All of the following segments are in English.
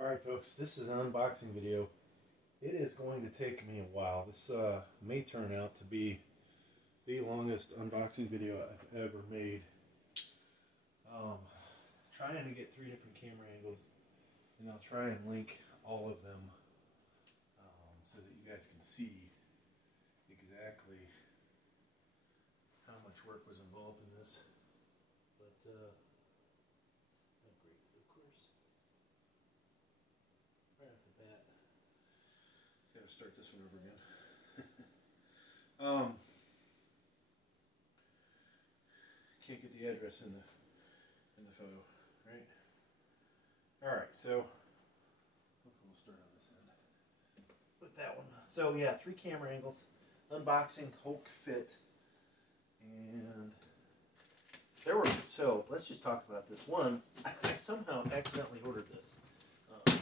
Alright folks, this is an unboxing video. It is going to take me a while. This may turn out to be the longest unboxing video I've ever made. Trying to get 3 different camera angles, and I'll try and link all of them so that you guys can see exactly how much work was involved in this. But not great, of course. Right off the bat, gotta start this one over again. Can't get the address in the photo, right? All right, so hopefully we'll start on this end with that one. So yeah, 3 camera angles, unboxing HULKFIT, and there were, so let's just talk about this one. I somehow accidentally ordered this.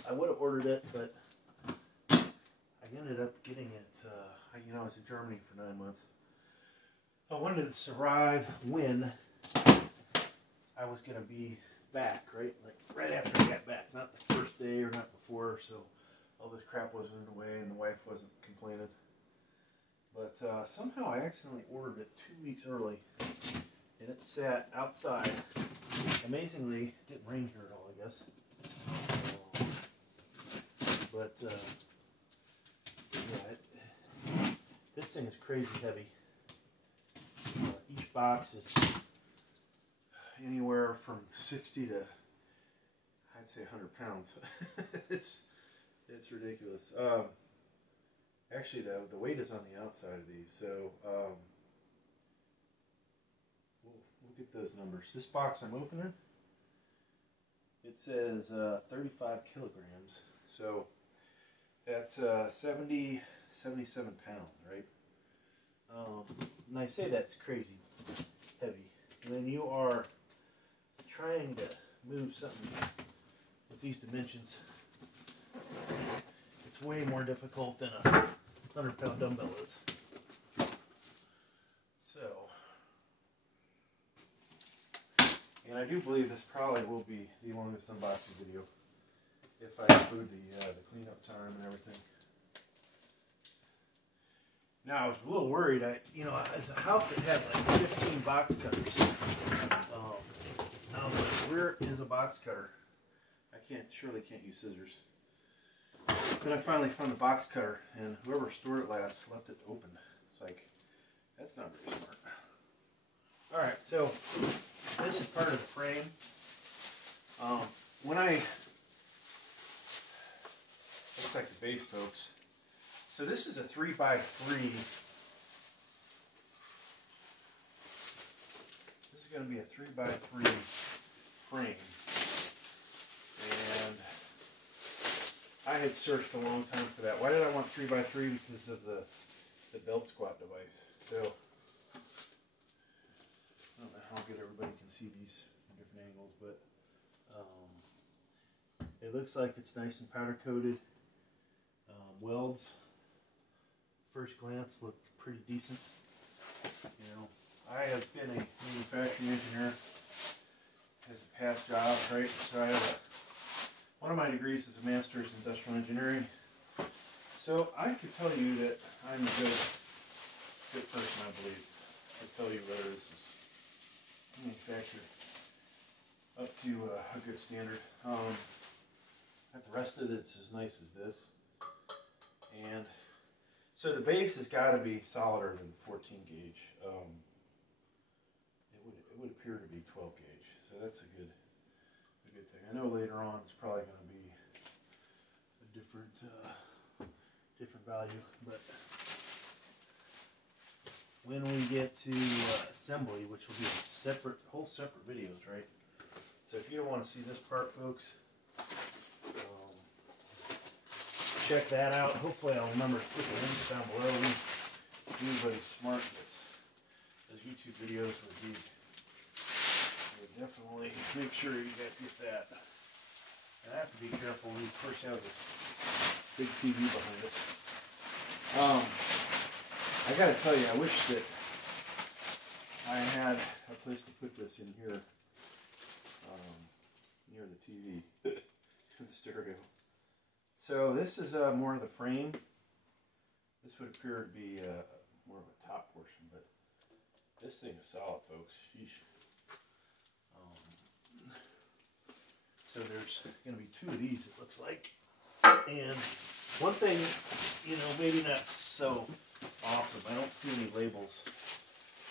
I would have ordered it, but I ended up getting it, I was in Germany for 9 months. I wanted to arrive when I was going to be back, right? Like right after I got back, not the first day or not before, so all this crap wasn't in the way and the wife wasn't complaining. But somehow I accidentally ordered it 2 weeks early, and it sat outside. Amazingly, it didn't rain here at all, I guess. But yeah, this thing is crazy heavy. Each box is anywhere from 60 to, I'd say 100 pounds. it's ridiculous. Actually, the weight is on the outside of these, so we'll get those numbers. This box I'm opening, it says 35 kilograms, so that's 77 pounds, right? And I say that's crazy heavy. And then you are trying to move something with these dimensions. It's way more difficult than a 100-pound dumbbell is. So, and I do believe this probably will be the longest unboxing video if I include the cleanup time and everything. Now I was a little worried. It's a house that has like 15 box cutters. I was like, where is a box cutter? I surely can't use scissors. Then I finally found the box cutter, and whoever stored it last left it open. It's like, that's not very smart. All right, so this is part of the frame. Looks like the base, folks. So this is a 3x3. This is going to be a 3x3 frame. And I had searched a long time for that. Why did I want 3x3? Because of the belt squat device. So I don't know how good everybody can see these from different angles, but it looks like it's nice and powder coated. Welds, first glance, look pretty decent. I have been a manufacturing engineer as a past job, right? So I have one of my degrees is a master's in industrial engineering. So I could tell you that I'm a good person, I believe. I could tell you whether this is manufactured up to a good standard. The rest of it's as nice as this. And so the base has got to be solider than 14 gauge. It would appear to be 12 gauge. So that's a good thing. I know later on it's probably going to be a different value, but when we get to assembly, which will be whole separate videos, right? So if you don't want to see this part, folks, check that out. Hopefully I'll remember to put the links down below. Anybody smart that does YouTube videos would definitely make sure you guys get that. And I have to be careful. We of course have this big TV behind us. I gotta tell you, I wish that I had a place to put this in here near the TV, the stereo. So this is more of the frame. This would appear to be more of a top portion, but this thing is solid, folks. Sheesh. So there's going to be 2 of these, it looks like. And one thing, you know, maybe not so awesome. I don't see any labels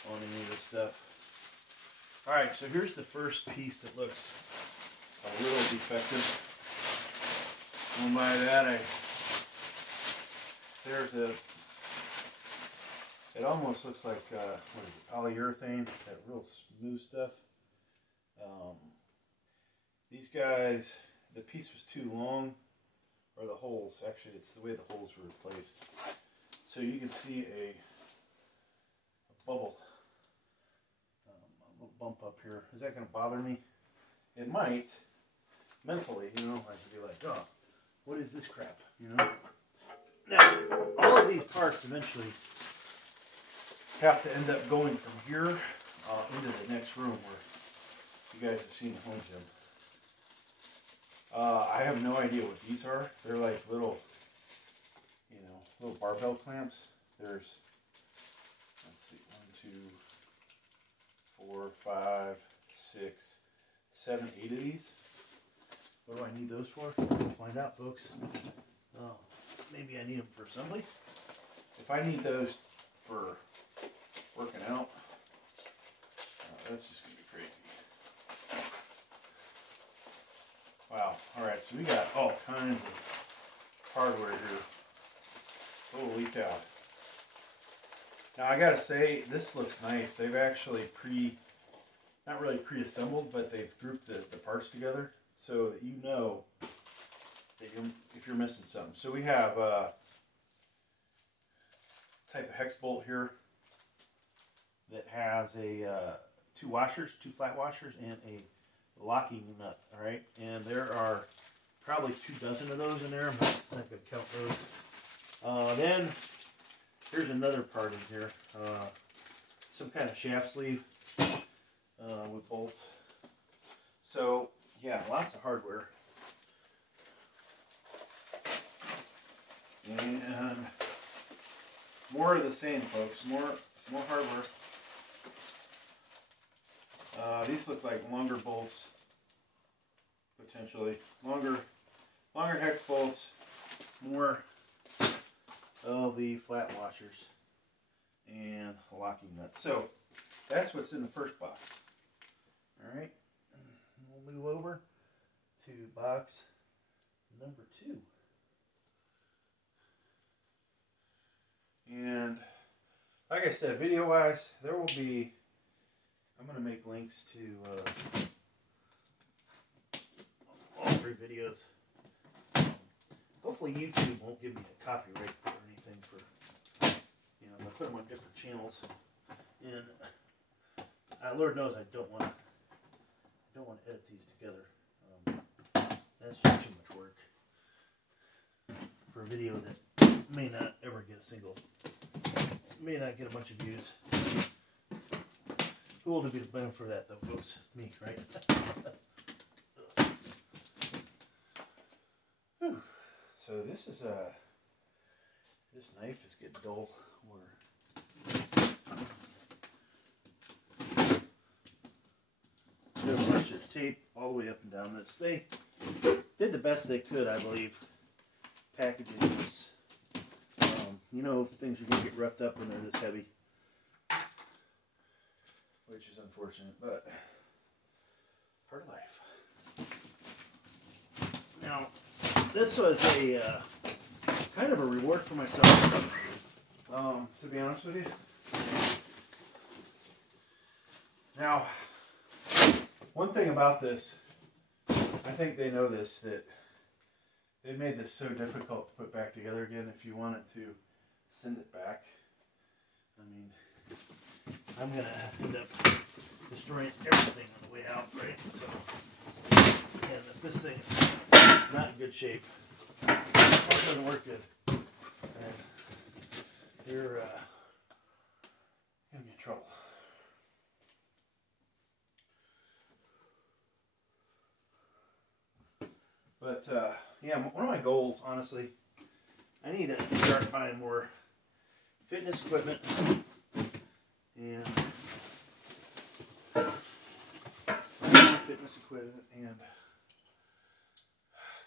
on any of this stuff. Alright, so here's the first piece that looks a little defective. And by that, it almost looks like, what is it, polyurethane, that real smooth stuff. These guys, the piece was too long, or the holes, actually it's the way the holes were replaced. So you can see a bubble, a little bump up here. Is that going to bother me? It might, mentally, you know, I could be like, oh, what is this crap, you know? Now, all of these parts eventually have to end up going from here into the next room where you guys have seen the home gym. I have no idea what these are. They're like little, you know, little barbell clamps. There's, let's see, 1, 2, 4, 5, 6, 7, 8 of these. What do I need those for? We'll find out, folks. Oh, maybe I need them for assembly. If I need those for working out, that's just going to be crazy. Wow. Alright, so we got all kinds of hardware here. Holy cow. Now I gotta say, this looks nice. They've actually not really pre-assembled, but they've grouped the parts together so that you know that if you're missing something. So we have a type of hex bolt here that has a 2 washers, 2 flat washers, and a locking nut. All right, and there are probably 24 of those in there. I'm not going to count those. Then here's another part in here, some kind of shaft sleeve with bolts. So yeah, lots of hardware. And more of the same, folks. More hardware. These look like longer bolts, potentially longer hex bolts. More of the flat washers and a locking nut. So that's what's in the first box. All right, we'll move over to box number 2. And like I said, video-wise, there will be, I'm going to make links to all 3 videos. Hopefully YouTube won't give me a copyright or anything for, you know, I put them on different channels. And Lord knows I don't want to edit these together. That's just too much work for a video that may not ever get may not get a bunch of views. Who will be to blame for that, though, folks? Me, right? So this is this knife is getting dull. There's tape all the way up and down this. They did the best they could, I believe, packaging this. You know, things are going to get roughed up when they're this heavy, which is unfortunate, but part of life. Now, this was a kind of a reward for myself, to be honest with you. Now, one thing about this, I think they know this, that they made this so difficult to put back together again. If you wanted to send it back, I mean, I'm going to end up destroying everything on the way out, right? So, and if this thing is not in good shape, it doesn't work good, and you're going to be in trouble. But yeah, one of my goals, honestly, I need to start buying more fitness equipment and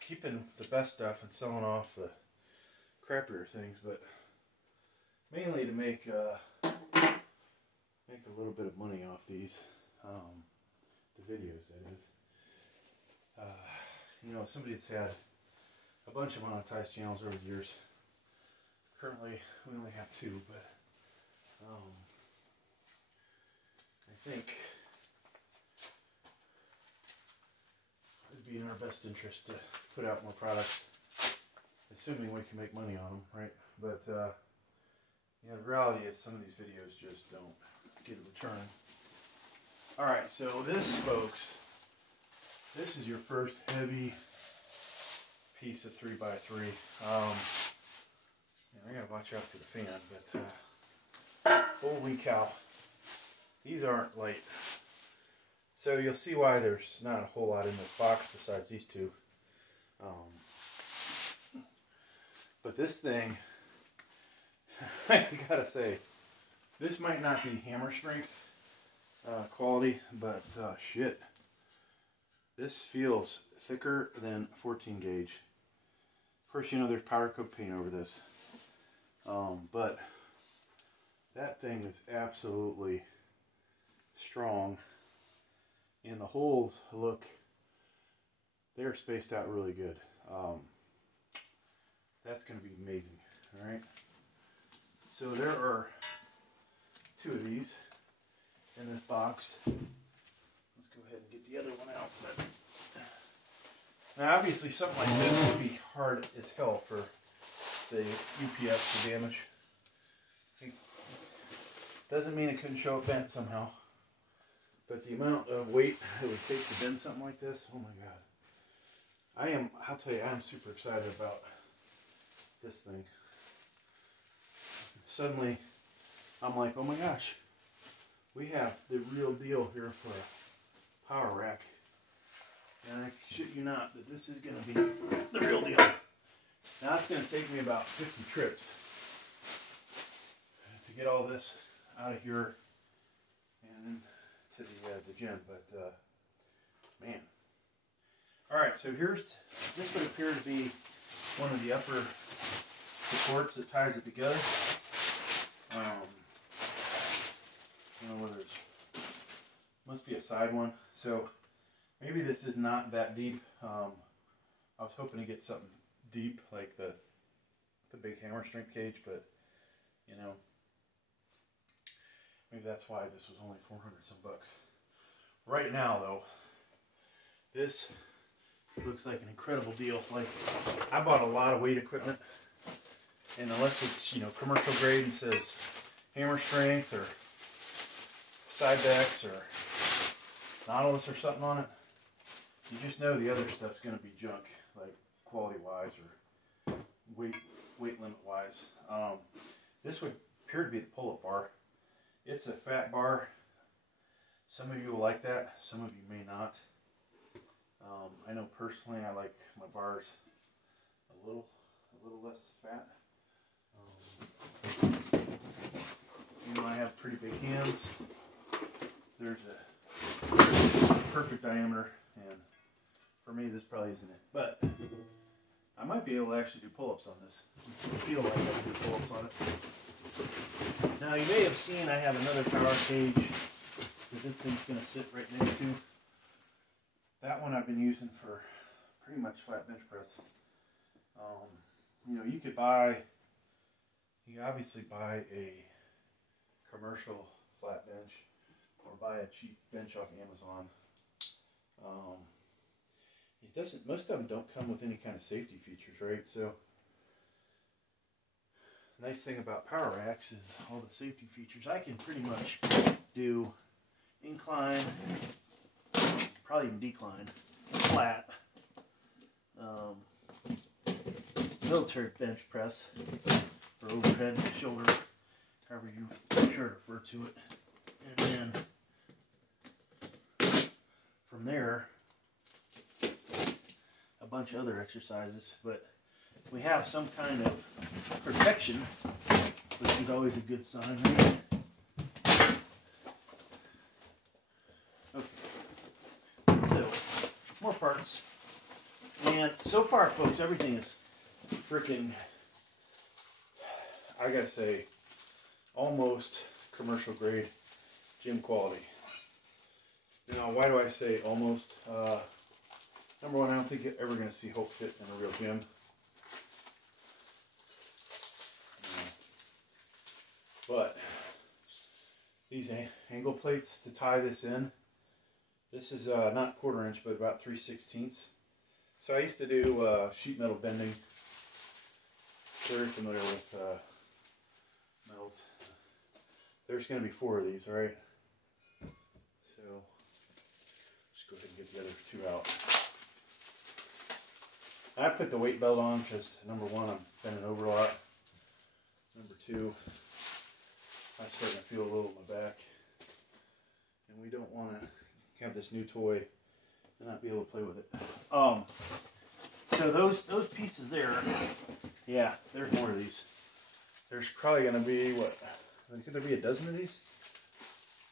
keeping the best stuff and selling off the crappier things, but mainly to make a little bit of money off these, the videos, that is. You know, somebody's had a bunch of monetized channels over the years. Currently, we only have 2, but I think it'd be in our best interest to put out more products, assuming we can make money on them, right? But yeah, the reality is some of these videos just don't get a return. All right, so this, folks, this is your first heavy piece of 3x3. I gotta watch out for the fan, but holy cow, these aren't light. So you'll see why there's not a whole lot in this box besides these 2. But this thing, I gotta say, this might not be hammer strength quality, but shit, this feels thicker than 14 gauge. Of course, you know there's powder coat paint over this, but that thing is absolutely strong, and the holes look, they're spaced out really good. That's going to be amazing. All right, so there are 2 of these in this box. Let's go ahead and get the other one out. But now, obviously, something like this would be hard as hell for the UPS to damage. Doesn't mean it couldn't show up bent somehow, but the amount of weight it would take to bend something like this, oh my god. I'll tell you, I'm super excited about this thing. Suddenly, I'm like, oh my gosh, we have the real deal here for a power rack. And I shit you not that this is going to be the real deal. Now it's going to take me about 50 trips to get all this out of here and to the gym, but man. All right, so this would appear to be one of the upper supports that ties it together. You know, whether it's, must be a side one. So maybe this is not that deep. I was hoping to get something deep like the big hammer strength cage, but you know, maybe that's why this was only 400 some bucks. Right now, though, this looks like an incredible deal. Like, I bought a lot of weight equipment, and unless it's, you know, commercial grade and says hammer strength or Cybex or Nautilus or something on it, you just know the other stuff's going to be junk, like quality-wise or weight limit-wise. This would appear to be the pull-up bar. It's a fat bar. Some of you will like that. Some of you may not. I know personally I like my bars a little less fat. You know, I have pretty big hands. There's a perfect diameter, and for me this probably isn't it. But I might be able to actually do pull-ups on this. I feel like I can do pull-ups on it. Now you may have seen I have another power cage that this thing's going to sit right next to. That one I've been using for pretty much flat bench press. You know, you obviously buy a commercial flat bench or buy a cheap bench off Amazon. Most of them don't come with any kind of safety features, right? So the nice thing about power racks is all the safety features. I can pretty much do incline, probably even decline, flat, military bench press, or overhead, shoulder, however you prefer to refer to it. And then from there, a bunch of other exercises, but we have some kind of protection, which is always a good sign, right? Okay, so more parts, and so far, folks, everything is freaking, I gotta say, almost commercial grade gym quality. Now, why do I say almost? Number one, I don't think you're ever going to see HULKFIT in a real gym. But these angle plates to tie this in, this is not 1/4 inch, but about 3/16. So I used to do sheet metal bending. Very familiar with metals. There's going to be 4 of these, all right? So just go ahead and get the other 2 out. I put the weight belt on because, number one, I'm bending over a lot. Number two, I'm starting to feel a little in my back. And we don't want to have this new toy and not be able to play with it. So those pieces there, yeah, there's more of these. There's probably going to be, what, could there be a dozen of these?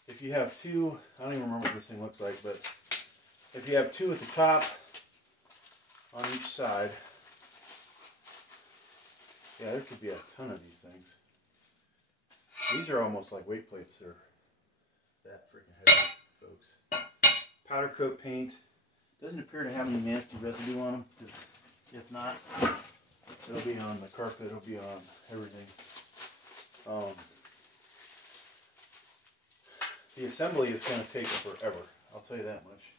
If you have 2, I don't even remember what this thing looks like, but if you have 2 at the top on each side, yeah, there could be a ton of these things. These are almost like weight plates. They're that freaking heavy, folks. Powder coat paint. Doesn't appear to have any nasty residue on them. If not, it'll be on the carpet. It'll be on everything. The assembly is going to take forever. I'll tell you that much.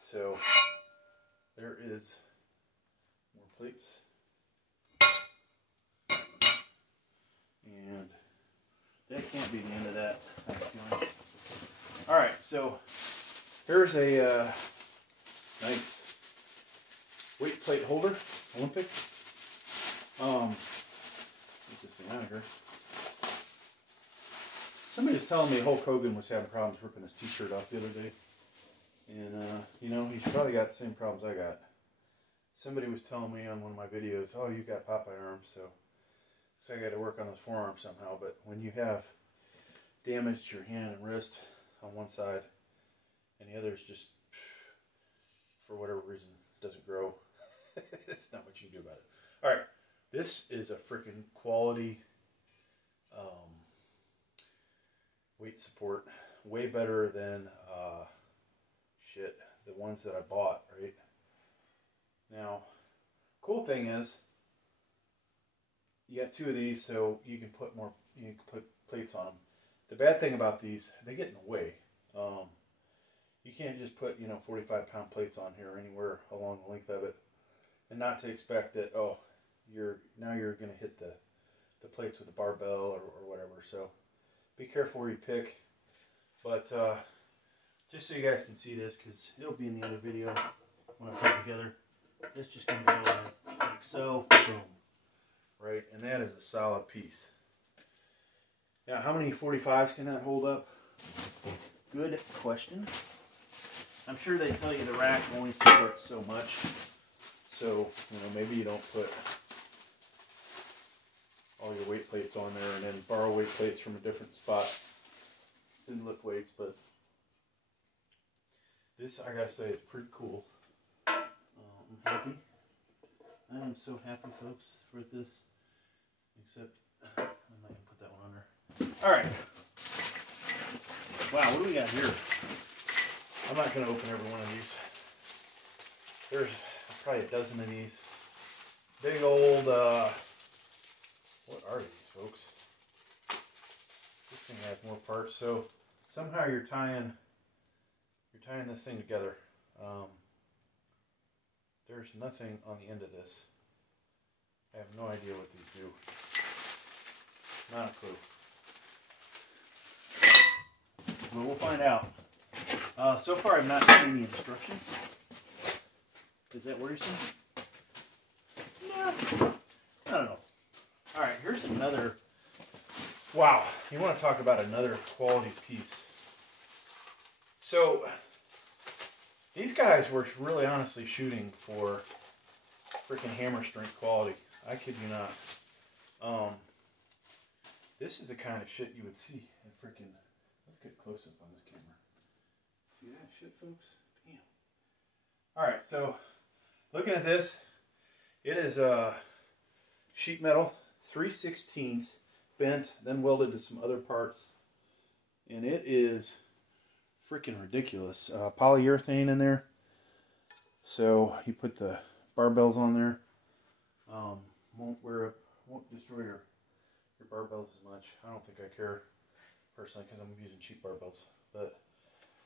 So there is more plates. And that can't be the end of that, I have a feeling. Alright, so here's a nice weight plate holder, Olympic. Get this thing out of here. Somebody was telling me Hulk Hogan was having problems ripping his t-shirt off the other day. And, you know, he's probably got the same problems I got. Somebody was telling me on one of my videos, oh, you got Popeye arms, so I got to work on those forearms somehow. But when you have damaged your hand and wrist on one side, and the other is just, for whatever reason, doesn't grow, it's not what you can do about it. All right, this is a freaking quality weight support, way better than the ones that I bought, right? Now, cool thing is, you got 2 of these, so you can put more. You can put plates on them. The bad thing about these, they get in the way. You can't just put 45-pound plates on here anywhere along the length of it, and not to expect that you're going to hit the plates with a barbell or whatever. So be careful where you pick. But just so you guys can see this, because it'll be in the other video when I put it together. This just comes out like so. Boom. Right, and that is a solid piece. Now, how many 45s can that hold up? Good question. I'm sure they tell you the rack only supports so much. So, maybe you don't put all your weight plates on there and then borrow weight plates from a different spot. Didn't lift weights, but this, I gotta say, is pretty cool. I'm happy. I am so happy, folks, with this. Except, I might put that one under. Alright. Wow, what do we got here? I'm not going to open every one of these. There's probably a dozen of these. Big old, what are these, folks? This thing has more parts. So, somehow you're tying this thing together. There's nothing on the end of this. I have no idea what these do. Not a clue. But we'll find out. So far I've not seen the instructions. Is that worrisome? Yeah. I don't know. Alright, here's another. Wow, you want to talk about another quality piece. So, These guys were really honestly shooting for freaking hammer strength quality. I kid you not. This is the kind of shit you would see in freaking. Let's get close up on this camera. See that shit, folks? Damn. All right, so looking at this, it is sheet metal 3/16 bent, then welded to some other parts, and it is freaking ridiculous. Polyurethane in there, so you put the barbells on there. Won't destroy your barbells as much. I don't think I care personally because I'm using cheap barbells, but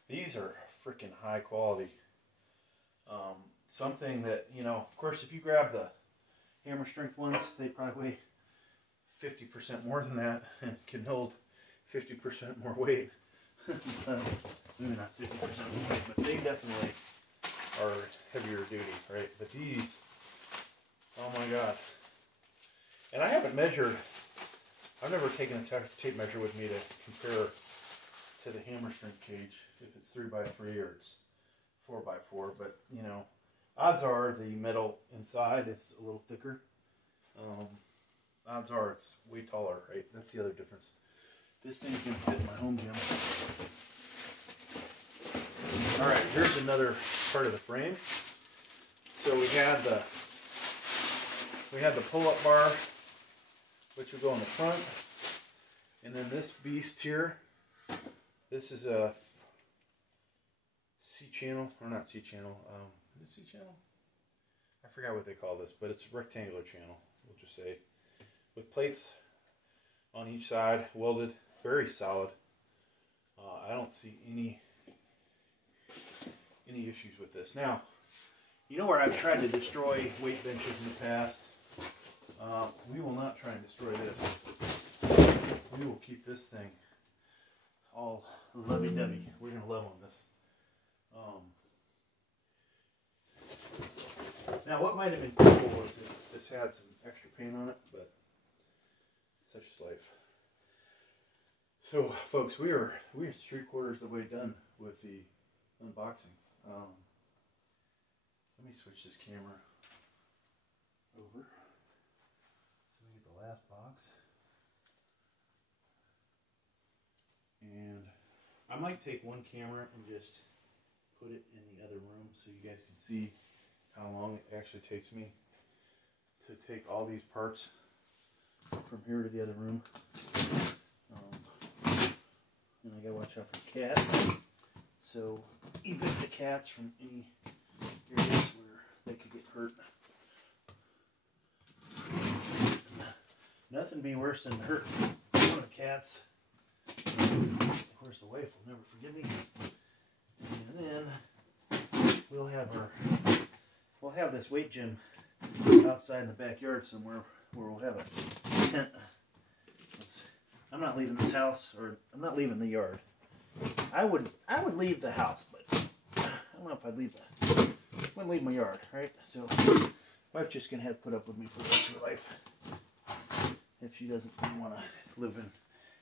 these are freaking high quality. Something that, you know, of course, if you grab the hammer strength ones, they probably weigh 50% more than that and can hold 50% more weight. Maybe not 50% more weight, but they definitely are heavier duty, right? But these, oh my god. And I haven't measured, I've never taken a tape measure with me to compare to the hammer strength cage, if it's 3x3 or it's 4x4, but you know, odds are the metal inside is a little thicker. Odds are it's way taller, right? That's the other difference. This thing's gonna fit in my home gym. All right, here's another part of the frame. So we had the pull-up bar, which will go on the front, and then this beast here. This is a C-channel, or not C-channel. Is it C-channel? I forgot what they call this, but it's a rectangular channel. We'll just say, with plates on each side, welded, very solid. I don't see any issues with this. Now, you know where I've tried to destroy weight benches in the past? We will not try and destroy this. We will keep this thing all lovey-dovey. We're going to love on this. Now, what might have been cool was if this had some extra paint on it, but such is life. So, folks, we are 3/4 of the way done with the unboxing. Let me switch this camera over so we get the last box. And I might take one camera and just put it in the other room so you guys can see how long it actually takes me to take all these parts from here to the other room. And I gotta watch out for cats. So evict the cats from any areas where they could get hurt. Nothing be worse than hurting one of the cats. Of course, the wife will never forgive me. And then we'll have this weight gym outside in the backyard somewhere where we'll have a tent. I'm not leaving this house, or I'm not leaving the yard. I would leave the house, but I don't know if I'd leave my yard, right? So, wife's just gonna have to put up with me for the rest of her life if she doesn't want to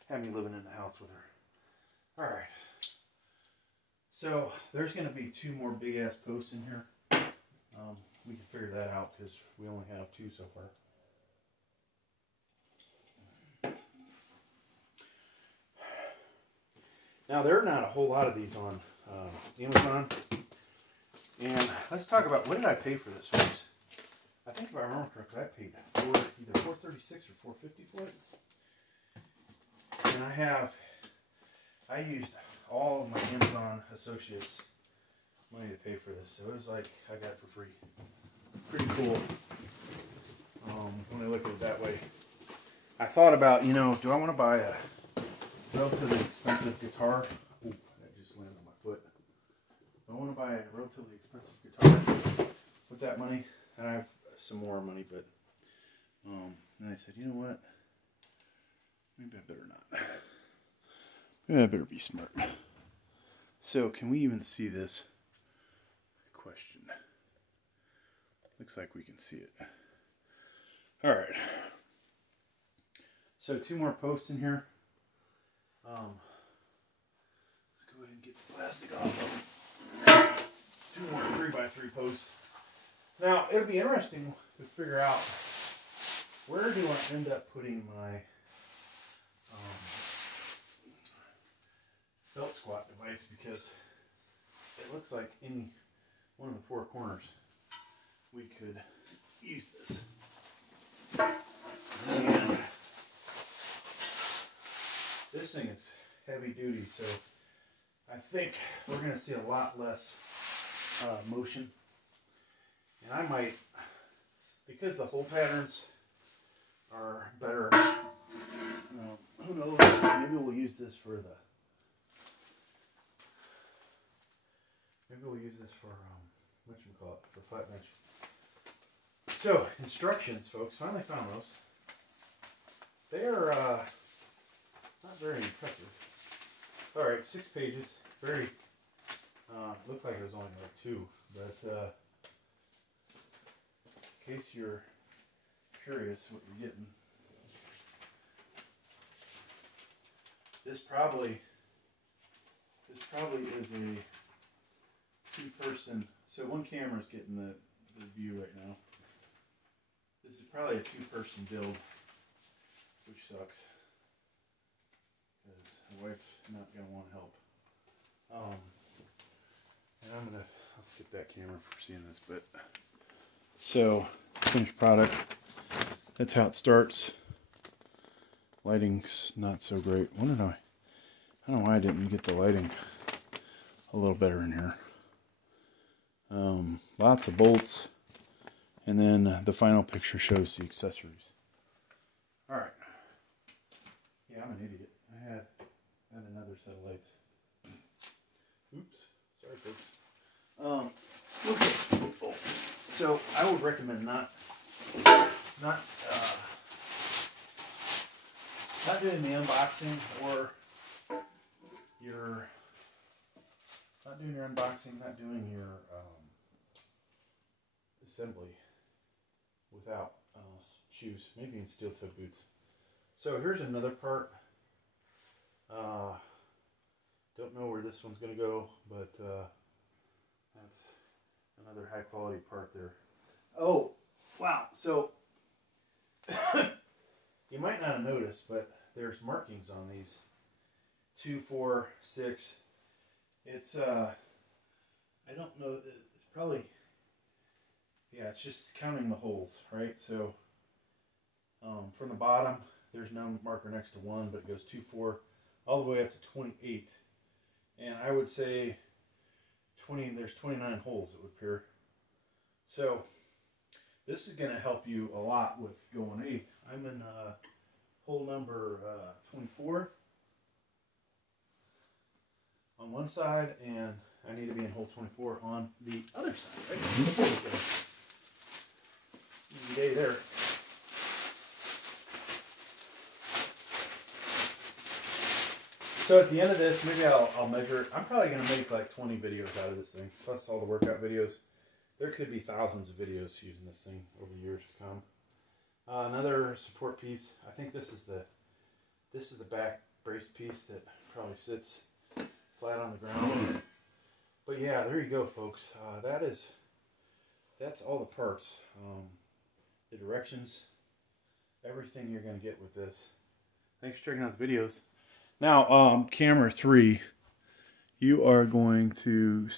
have me living in the house with her. All right. So there's gonna be 2 more big ass posts in here. We can figure that out because we only have 2 so far. Now, there are not a whole lot of these on Amazon. And let's talk about, what did I pay for this, folks? I think if I remember correctly, I paid either $436 or $450 for it. And I used all of my Amazon associates' money to pay for this. So it was like I got it for free. Pretty cool when I look at it that way. I thought about, you know, do I want to buy a relatively expensive guitar? Ooh, that just landed on my foot. I want to buy a relatively expensive guitar with that money. And I have some more money, but and I said, you know what? Maybe I better not. Maybe I better be smart. So, can we even see this? Question. Looks like we can see it. All right. So, 2 more posts in here. Let's go ahead and get the plastic off of them. 2 2 more 3x3 posts. Now, it'll be interesting to figure out where do I end up putting my belt squat device, because it looks like any one of the 4 corners we could use this. And this thing is heavy duty, so I think we're going to see a lot less motion. And I might, because the hole patterns are better, who knows, maybe we'll use this for the, whatchamacallit, for flat bench. So, instructions, folks, finally found those. They're not very impressive. Alright, 6 pages, very, looked like it was only like 2, but in case you're curious what you're getting, this probably is a 2-person, so one camera's getting the view right now. This is probably a 2-person build, which sucks, because the wife's not going to want to help. And I'll skip that camera for seeing this, but so finished product, that's how it starts. Lighting's not so great. I don't know why I didn't get the lighting a little better in here. Lots of bolts, and then the final picture shows the accessories. Alright. Yeah, I'm an idiot. I had another set of lights. Oops. Sorry, folks. Okay. So I would recommend not doing the unboxing, or not doing your assembly without shoes, maybe in steel-toed boots. So here's another part. Don't know where this one's going to go, but that's another high-quality part there. Oh, wow. So you might not have noticed, but there's markings on these. 2, 4, 6. It's I don't know. It's probably, yeah. It's just counting the holes, right? So from the bottom, there's no marker next to 1, but it goes 2, 4, all the way up to 28. And I would say there's 29 holes, it would appear. So this is going to help you a lot with going, hey, I'm in hole number 24 on one side, and I need to be in hole 24 on the other side. Right? Easy day there. So at the end of this, maybe I'll measure it. I'm probably going to make like 20 videos out of this thing, plus all the workout videos. There could be thousands of videos using this thing over years to come. Another support piece. I think this is the back brace piece that probably sits flat on the ground. But yeah, there you go, folks. That's all the parts, the directions, everything you're going to get with this. Thanks for checking out the videos. Now, camera 3, you are going to